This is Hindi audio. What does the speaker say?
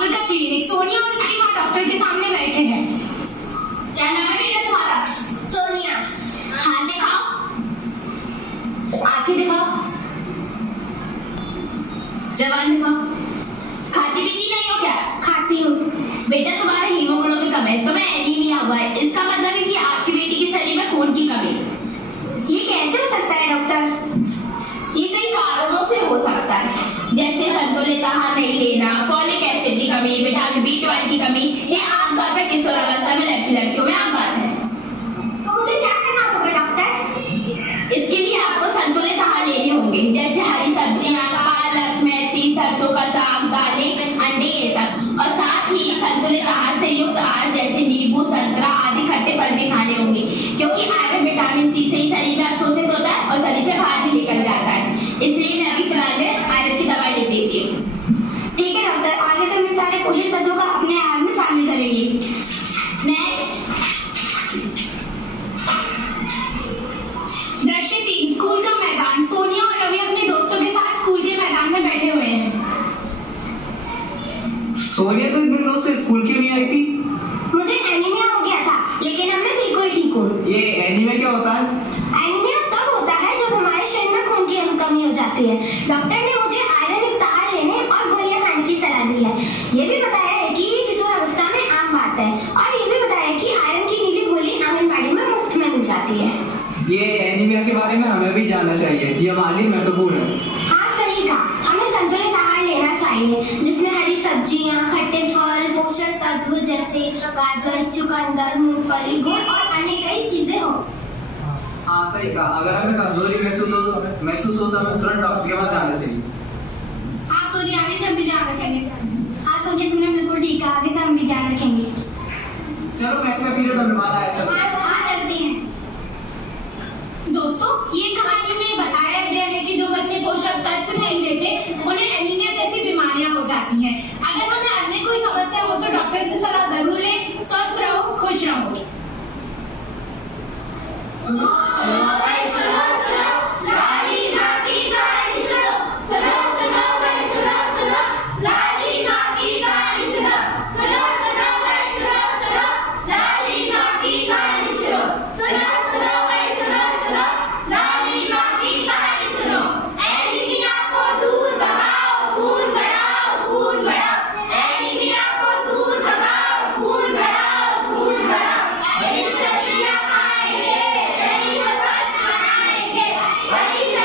डॉक्टर का क्लिनिक। सोनिया और उसकी माँ डॉक्टर के सामने बैठे हैं। क्या नाम है बेटा तुम्हारा? सोनिया। हाथ दिखाओ, आंखें दिखाओ, जबान दिखाओ। खाती पीती नहीं हो क्या? खाती हूँ। बेटा तुम्हारा हीमोग्लोबिन कम है, तुम्हें एनीमिया हुआ है। इसका मतलब है कि आपकी बेटी के शरीर में खून की कमी। ये कैसे हो सकता है डॉक्टर? ये कई कारणों से हो सकता है, जैसे संतुलित आहार नहीं लेना, फॉलिक एसिड की कमी, विटामिन B12 की कमी। ये आमतौर पर किशोरावस्था में लड़कियों में आम बात है। तो मुझे क्या करना होगा डॉक्टर? इसके लिए आपको संतुलित आहार लेने होंगे, जैसे हरी सब्जियां, पालक, मेथी, सरसों का साग, दालें, अंडे, ये सब। और साथ ही संतुलित आहार से युक्त आहार जैसे नींबू, संतरा आदि खट्टे फल भी खाने होंगे, क्योंकि आयरन विटामिन C से ही शरीर में अवशोषित होता है और शरीर से बाहर भी निकल जाता है। इसलिए मैं अभी फिलहाल में आयरन की दवाई लिख देती हूँ। ठीक है डॉक्टर, आगे से हम सारे पोषक तत्वों का अपने आहार में शामिल करेंगे। नेक्स्ट, दृश्य 3, स्कूल का मैदान। सोनिया और रवि अपने दोस्तों के साथ स्कूल के मैदान में बैठे हुए हैं। सोनिया तो इतने दिनों से स्कूल क्यों नहीं आई थी? मुझे एनीमिया हो गया था, लेकिन अब मैं बिल्कुल ठीक हूँ। ये एनीमिया क्या होता है? एनीमिया तब होता है जब हमारे शरीर में खून की कमी हो जाती है। डॉक्टर ने मुझे आयरन युक्त आहार लेने और गोलियां खाने की सलाह दी है। ये भी बताया है कि ये किशोरावस्था में आम बात है, और ये भी बताया है कि आयरन की नीली गोली आंगनबाड़ी में मुफ्त में मिल जाती है। ये एनीमिया के बारे में हमें भी जानना चाहिए, ये हमारे लिए महत्वपूर्ण है। हाँ सही कहा, हमें संतुलित आहार लेना चाहिए, जिसमें हरी सब्जियां, खट्टे फल, पोषक तत्व जैसे गाजर, चुकंदर, मूंगफली, गुड़ और अन्य कई चीजें हो। हाँ सही कहा, अगर हमें कमजोरी महसूस हो तो हमें तुरंत डॉक्टर के पास जाना चाहिए। हाँ सोनिया, आगे से हम भी ध्यान रखेंगे। हाँ सोनिया, तुमने बिल्कुल ठीक कहा, आगे से हम भी ध्यान रखेंगे। चलो मैथ का पीरियड होने वाला है, चलो। हाँ चलते हैं। दोस्तों, ये कहानी में बताया गया है कि जो बच्चे पोषक तत्व नहीं लेते उन्हें एनीमिया जैसी बीमारियां हो जाती हैं। अगर हमें अन्य कोई समस्या हो तो डॉक्टर से सलाह जरूर लें। स्वस्थ रहो, खुश रहो। Ready?